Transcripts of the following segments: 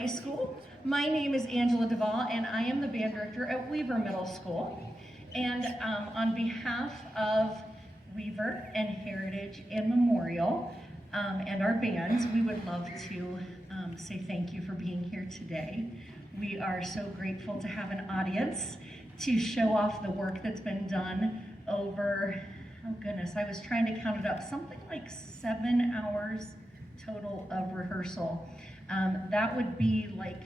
High School. My name is Angela Davoll, and I am the band director at Weaver Middle School. And on behalf of Weaver and Heritage and Memorial and our bands, we would love to say thank you for being here today. We are so grateful to have an audience to show off the work that's been done over, oh goodness, I was trying to count it up, something like 7 hours total of rehearsal. That would be like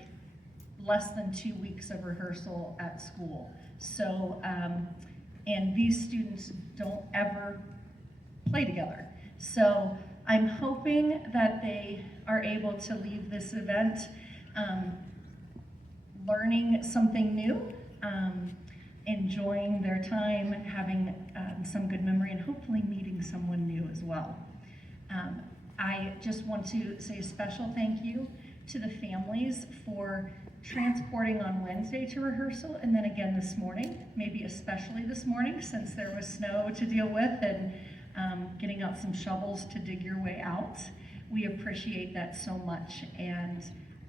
less than 2 weeks of rehearsal at school. So, and these students don't ever play together. So I'm hoping that they are able to leave this event learning something new, enjoying their time, having some good memory, and hopefully meeting someone new as well. I just want to say a special thank you to the families for transporting on Wednesday to rehearsal, and then again this morning, maybe especially this morning since there was snow to deal with and getting out some shovels to dig your way out. We appreciate that so much, and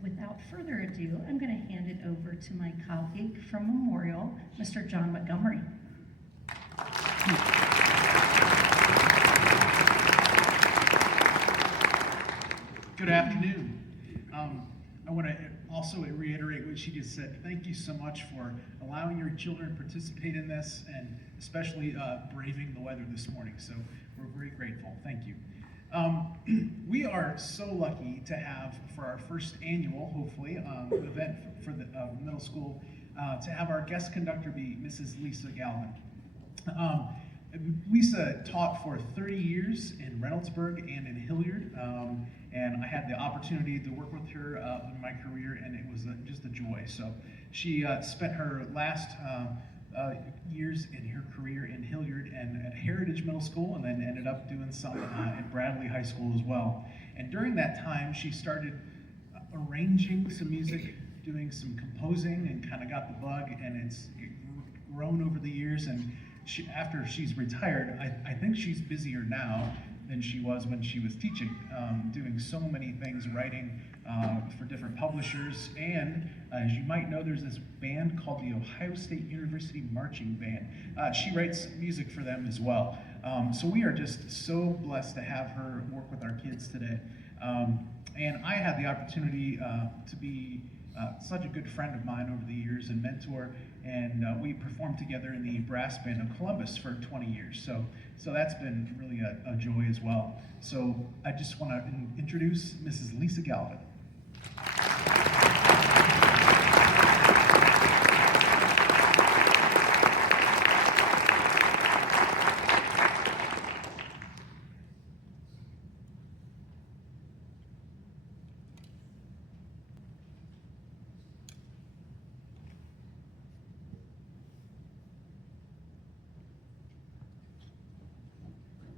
without further ado, I'm going to hand it over to my colleague from Memorial, Mr. John Montgomery. Good afternoon. I want to also reiterate what she just said. Thank you so much for allowing your children to participate in this, and especially braving the weather this morning. So we're very grateful. Thank you. We are so lucky to have, for our first annual, hopefully, event for the middle school, to have our guest conductor be Mrs. Lisa Galvin. Lisa taught for 30 years in Reynoldsburg and in Hilliard, and I had the opportunity to work with her in my career, and it was just a joy. So she spent her last years in her career in Hilliard and at Heritage Middle School, and then ended up doing some at Bradley High School as well. And during that time, she started arranging some music, doing some composing, and kind of got the bug, and it's grown over the years. And after she's retired, I think she's busier now than she was when she was teaching, doing so many things, writing for different publishers. And as you might know, there's this band called the Ohio State University Marching Band. She writes music for them as well. So we are just so blessed to have her work with our kids today. And I had the opportunity to be such a good friend of mine over the years and mentor, and we performed together in the brass band of Columbus for 20 years. So that's been really a joy as well. So I just want to introduce Mrs. Lisa Galvin.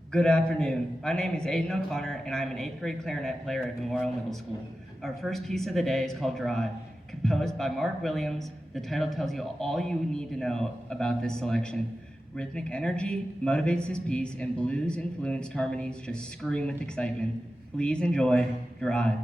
Good afternoon. My name is Aiden O'Connor, and I'm an 8th grade clarinet player at Memorial Middle School. Our first piece of the day is called Drive. Composed by Mark Williams, the title tells you all you need to know about this selection. Rhythmic energy motivates this piece, and blues-influenced harmonies just scream with excitement. Please enjoy Drive.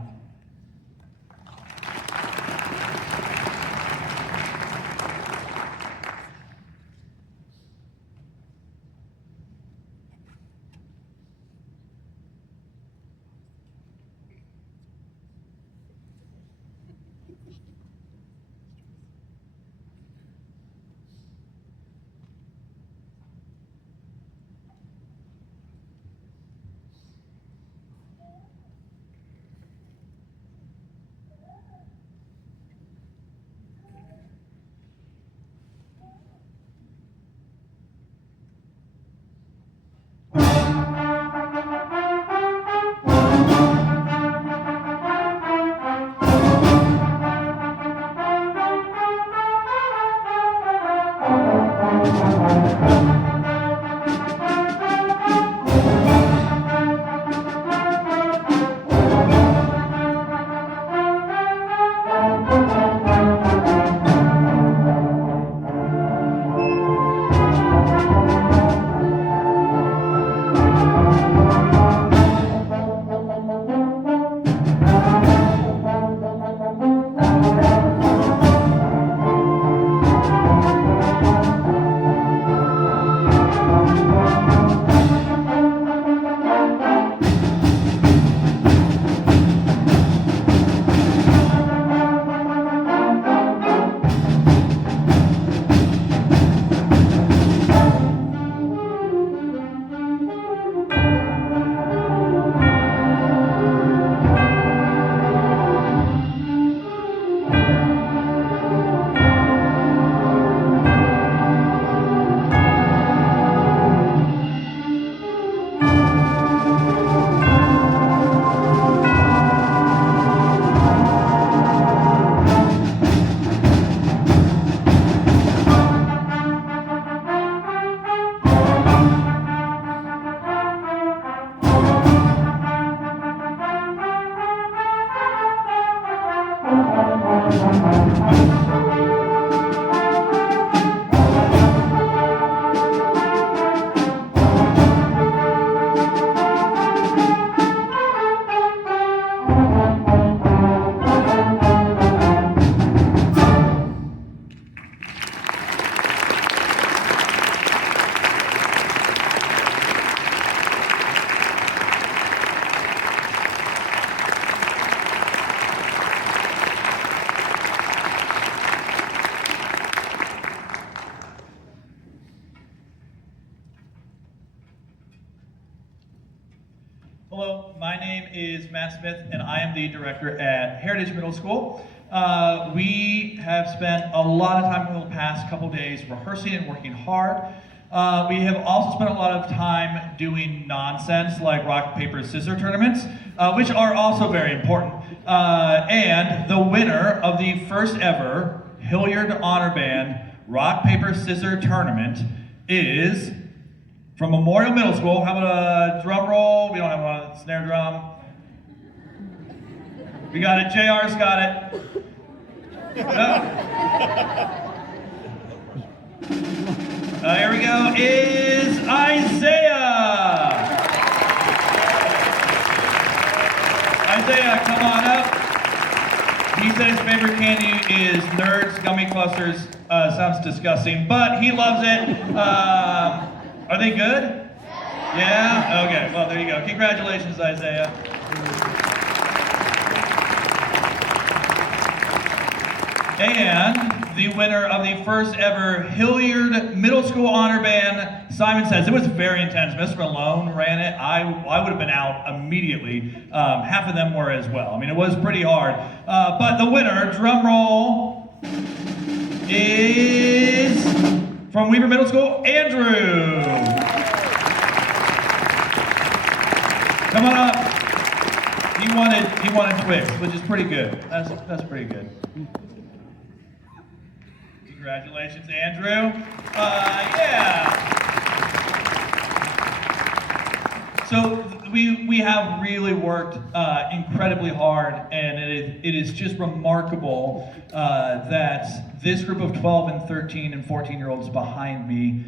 Hello, my name is Matt Smith, and I am the director at Heritage Middle School. We have spent a lot of time over the past couple days rehearsing and working hard. We have also spent a lot of time doing nonsense like rock, paper, scissors tournaments, which are also very important. And the winner of the first ever Hilliard Honor Band Rock, Paper, Scissors Tournament is from Memorial Middle School. How about a drum roll? We don't have a snare drum. We got it. JR's got it. Here we go. Is Isaiah. Isaiah, come on up. He said his favorite candy is Nerds Gummy Clusters. Sounds disgusting, but he loves it. Are they good? Yeah? Okay, well, there you go. Congratulations, Isaiah. And the winner of the first ever Hilliard Middle School Honor Band, Simon says. It was very intense. Mr. Malone ran it. I would have been out immediately. Half of them were as well. I mean, it was pretty hard. But the winner, drum roll, is from Weaver Middle School, Andrew. Come on up. He wanted Twix, which is pretty good. That's pretty good. Congratulations, Andrew. Yeah. So we have really worked incredibly hard, and it is just remarkable that this group of 12 and 13 and 14-year-olds behind me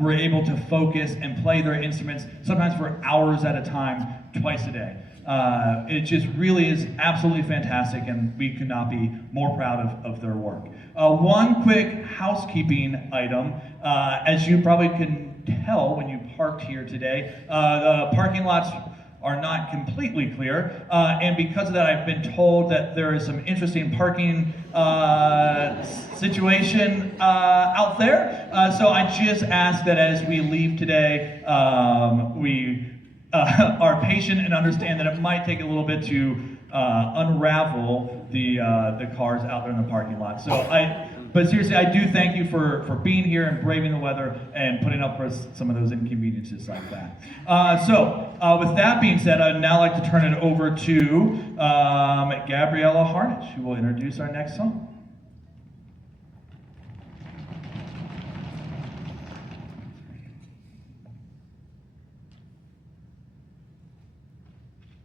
were able to focus and play their instruments, sometimes for hours at a time, twice a day. It just really is absolutely fantastic, and we could not be more proud of their work. One quick housekeeping item, as you probably can tell when you parked here today, the parking lots are not completely clear, and because of that, I've been told that there is some interesting parking situation out there. So I just ask that as we leave today, we are patient and understand that it might take a little bit to unravel the cars out there in the parking lot. But seriously, I do thank you for being here and braving the weather and putting up with some of those inconveniences like that. With that being said, I'd now like to turn it over to Gabriella Harnage, who will introduce our next song.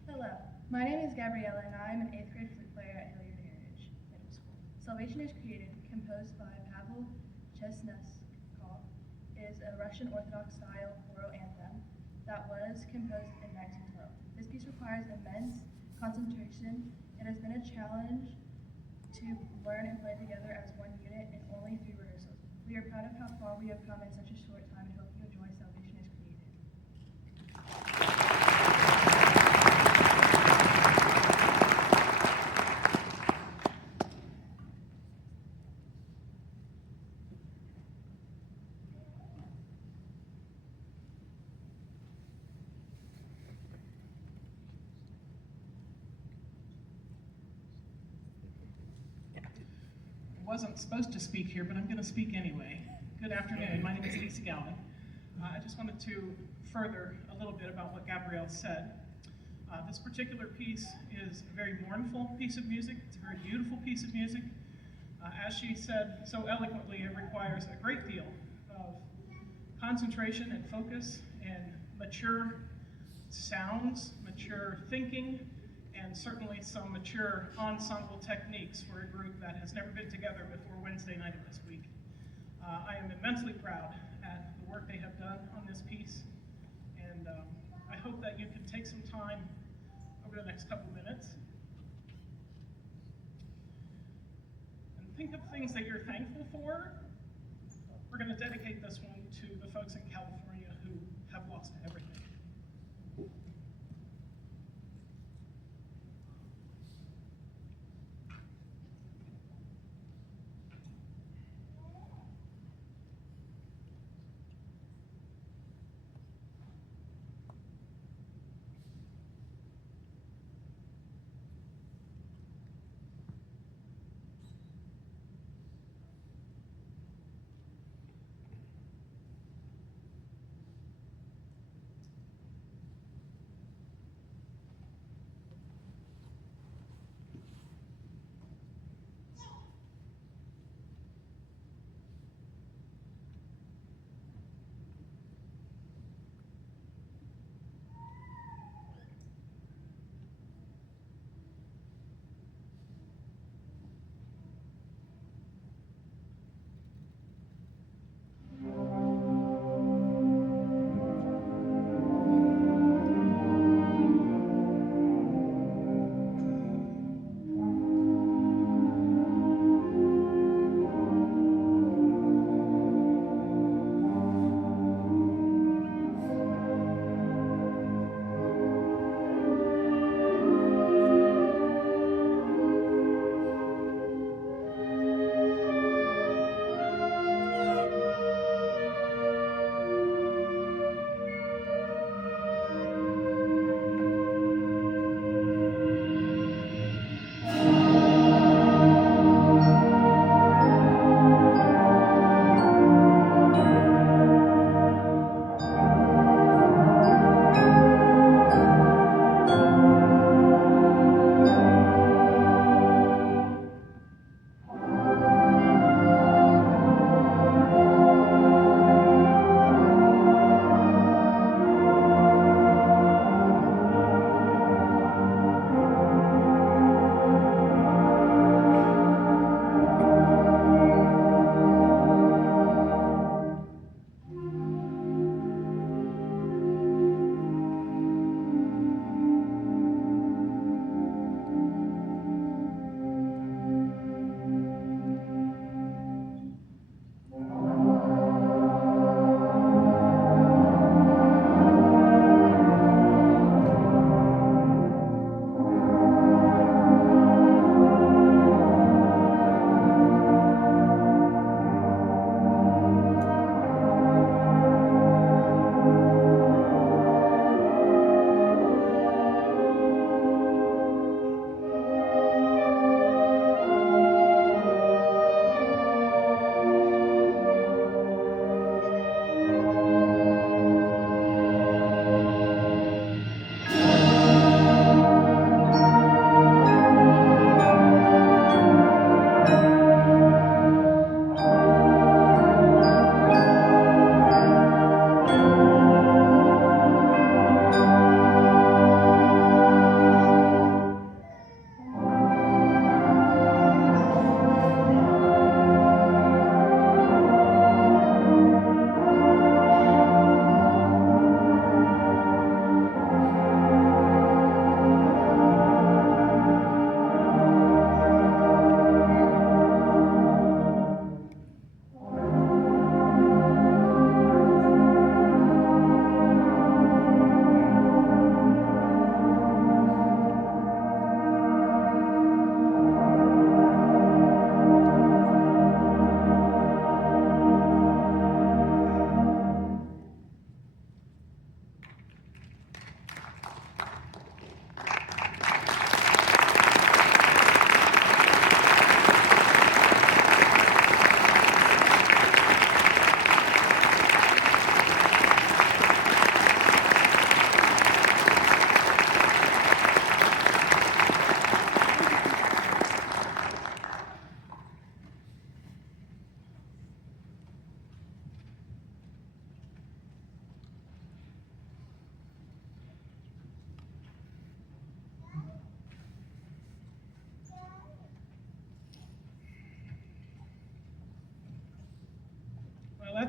Hello, my name is Gabriella and I am an 8th grade flute player at Hilliard Heritage Middle School. Salvation is Created, composed by Davoll, is a Russian Orthodox style choral anthem that was composed in 1912. This piece requires immense concentration. It has been a challenge to learn and play together as one unit in only 3 rehearsals. We are proud of how far we have come in such a short time and hope you enjoy Salvation is Created. I wasn't supposed to speak here, but I'm going to speak anyway. Good afternoon. My name is Galvin. I just wanted to further a little bit about what Gabrielle said. This particular piece is a very mournful piece of music. It's a very beautiful piece of music. As she said so eloquently, it requires a great deal of concentration and focus and mature sounds, mature thinking, and certainly some mature ensemble techniques for a group that has never been together before Wednesday night of this week. I am immensely proud at the work they have done on this piece, and I hope that you can take some time over the next couple minutes and think of things that you're thankful for. We're going to dedicate this one to the folks in California who have lost everything.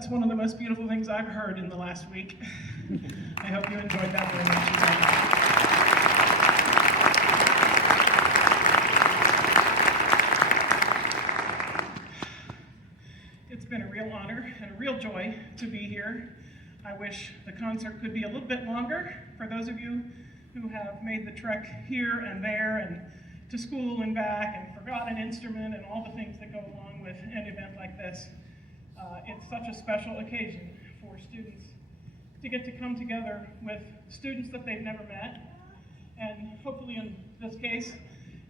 That's one of the most beautiful things I've heard in the last week. I hope you enjoyed that very much. It's been a real honor and a real joy to be here. I wish the concert could be a little bit longer for those of you who have made the trek here and there and to school and back and forgot an instrument and all the things that go along with an event like this. It's such a special occasion for students to get to come together with students that they've never met, and hopefully in this case,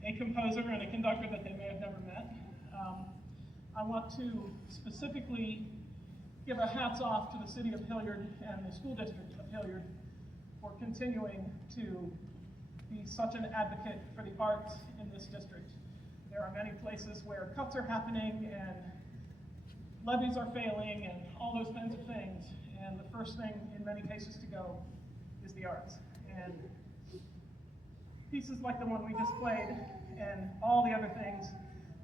a composer and a conductor that they may have never met. I want to specifically give a hats off to the city of Hilliard and the school district of Hilliard for continuing to be such an advocate for the arts in this district. There are many places where cuts are happening and levies are failing and all those kinds of things, and the first thing in many cases to go is the arts. And pieces like the one we just played and all the other things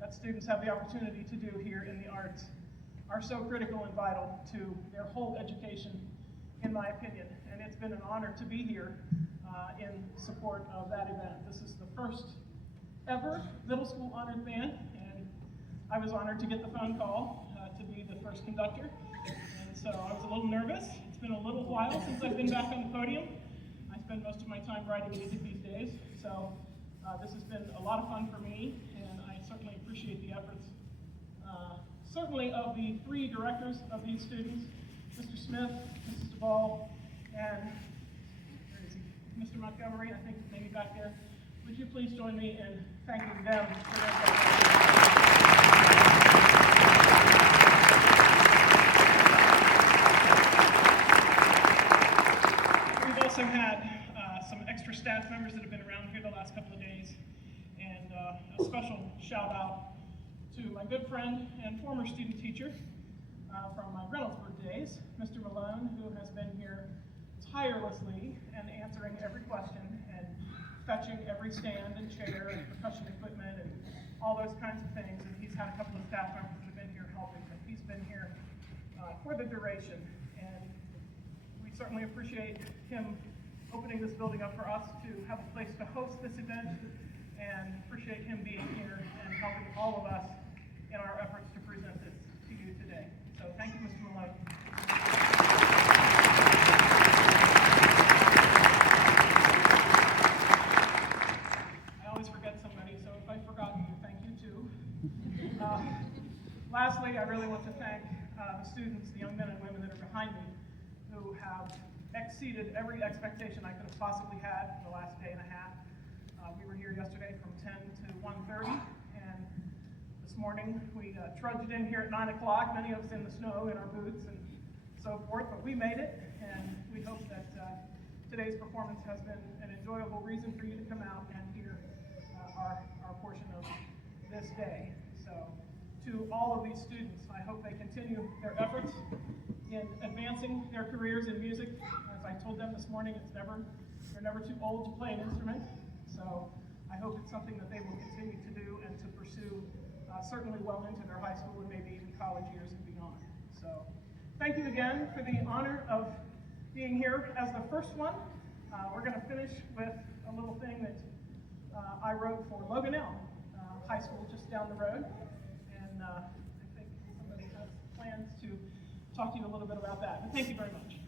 that students have the opportunity to do here in the arts are so critical and vital to their whole education, in my opinion. And it's been an honor to be here in support of that event. This is the first ever middle school honored band, and I was honored to get the phone call to be the first conductor. And so I was a little nervous. It's been a little while since I've been back on the podium. I spend most of my time writing music these days, so this has been a lot of fun for me, and I certainly appreciate the efforts certainly of the three directors of these students, Mr. Smith, Mrs. Davoll, and where is he? Mr. Montgomery, I think maybe back there. Would you please join me in thanking them for their We've also had some extra staff members that have been around here the last couple of days, and a special shout out to my good friend and former student teacher from my Reynoldsburg days, Mr. Malone, who has been here tirelessly and answering every question and fetching every stand and chair and percussion equipment and all those kinds of things. And he's had a couple of staff members that have been here helping, but he's been here for the duration. And we certainly appreciate him opening this building up for us to have a place to host this event, and appreciate him being here and helping all of us in our efforts to present this to you today. So thank you, Mr. Malone. I always forget somebody, so if I've forgotten you, thank you too. Lastly, I really want to thank the students, the young men and women that are behind me, who have exceeded every expectation I could have possibly had in the last day and a half. We were here yesterday from 10 to 1:30, and this morning we trudged in here at 9 o'clock, many of us in the snow in our boots and so forth, but we made it, and we hope that today's performance has been an enjoyable reason for you to come out and hear our portion of this day. So to all of these students, I hope they continue their efforts in advancing their careers in music. As I told them this morning, they're never too old to play an instrument. So I hope it's something that they will continue to do and to pursue certainly well into their high school and maybe even college years and beyond. So thank you again for the honor of being here as the first one. We're going to finish with a little thing that I wrote for Logan Elm High School just down the road. And I think somebody has plans to talk to you a little bit about that. But thank you very much.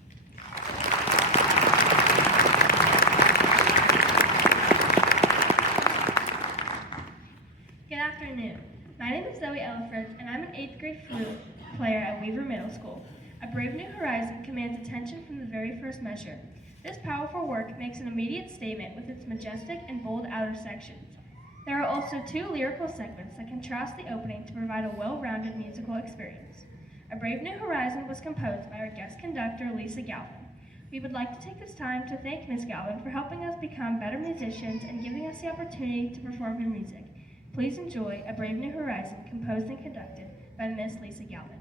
Good afternoon. My name is Zoe Elliford, and I'm an 8th grade flute player at Weaver Middle School. A Brave New Horizon commands attention from the very first measure. This powerful work makes an immediate statement with its majestic and bold outer sections. There are also 2 lyrical segments that contrast the opening to provide a well-rounded musical experience. A Brave New Horizon was composed by our guest conductor, Lisa Galvin. We would like to take this time to thank Ms. Galvin for helping us become better musicians and giving us the opportunity to perform her music. Please enjoy A Brave New Horizon, composed and conducted by Miss Lisa Galvin.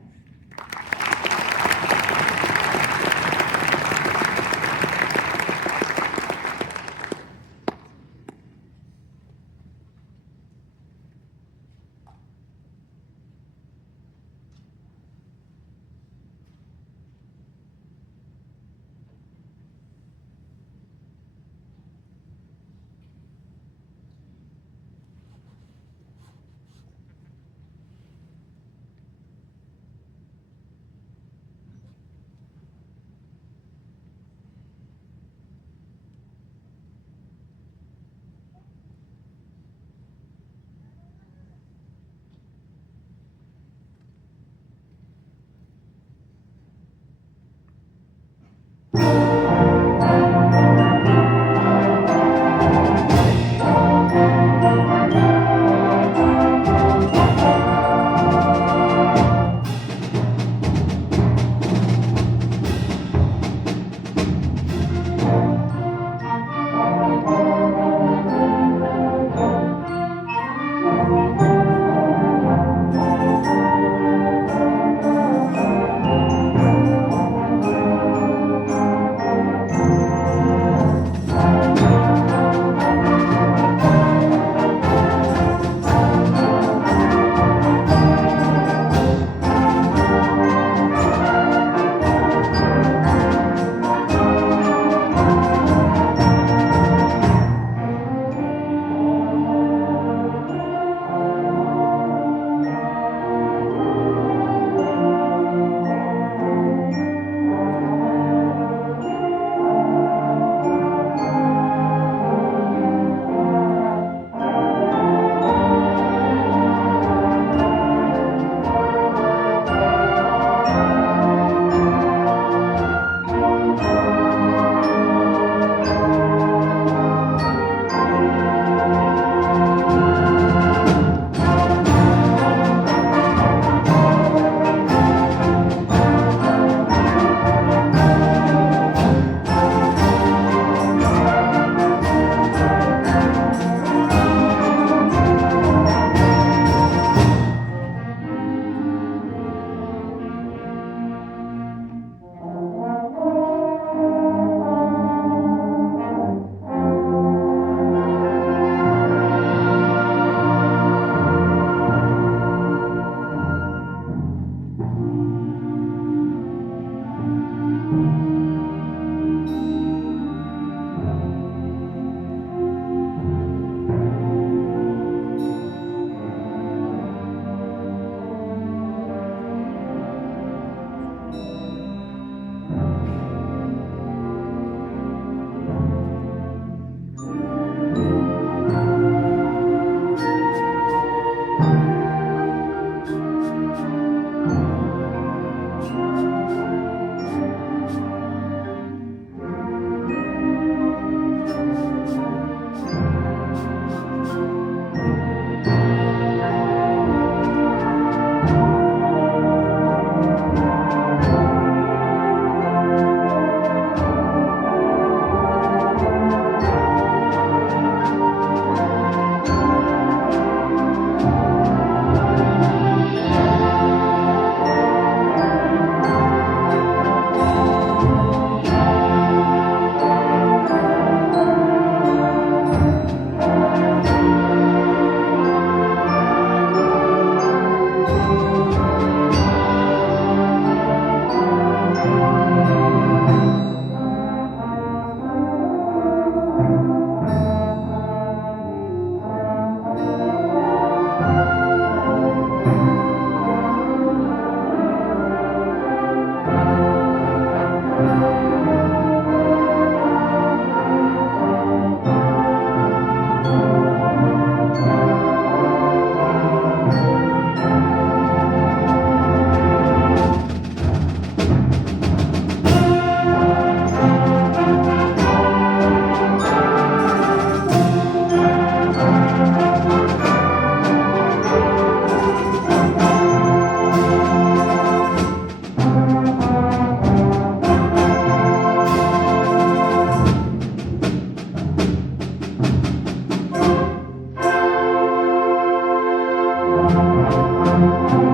Thank you.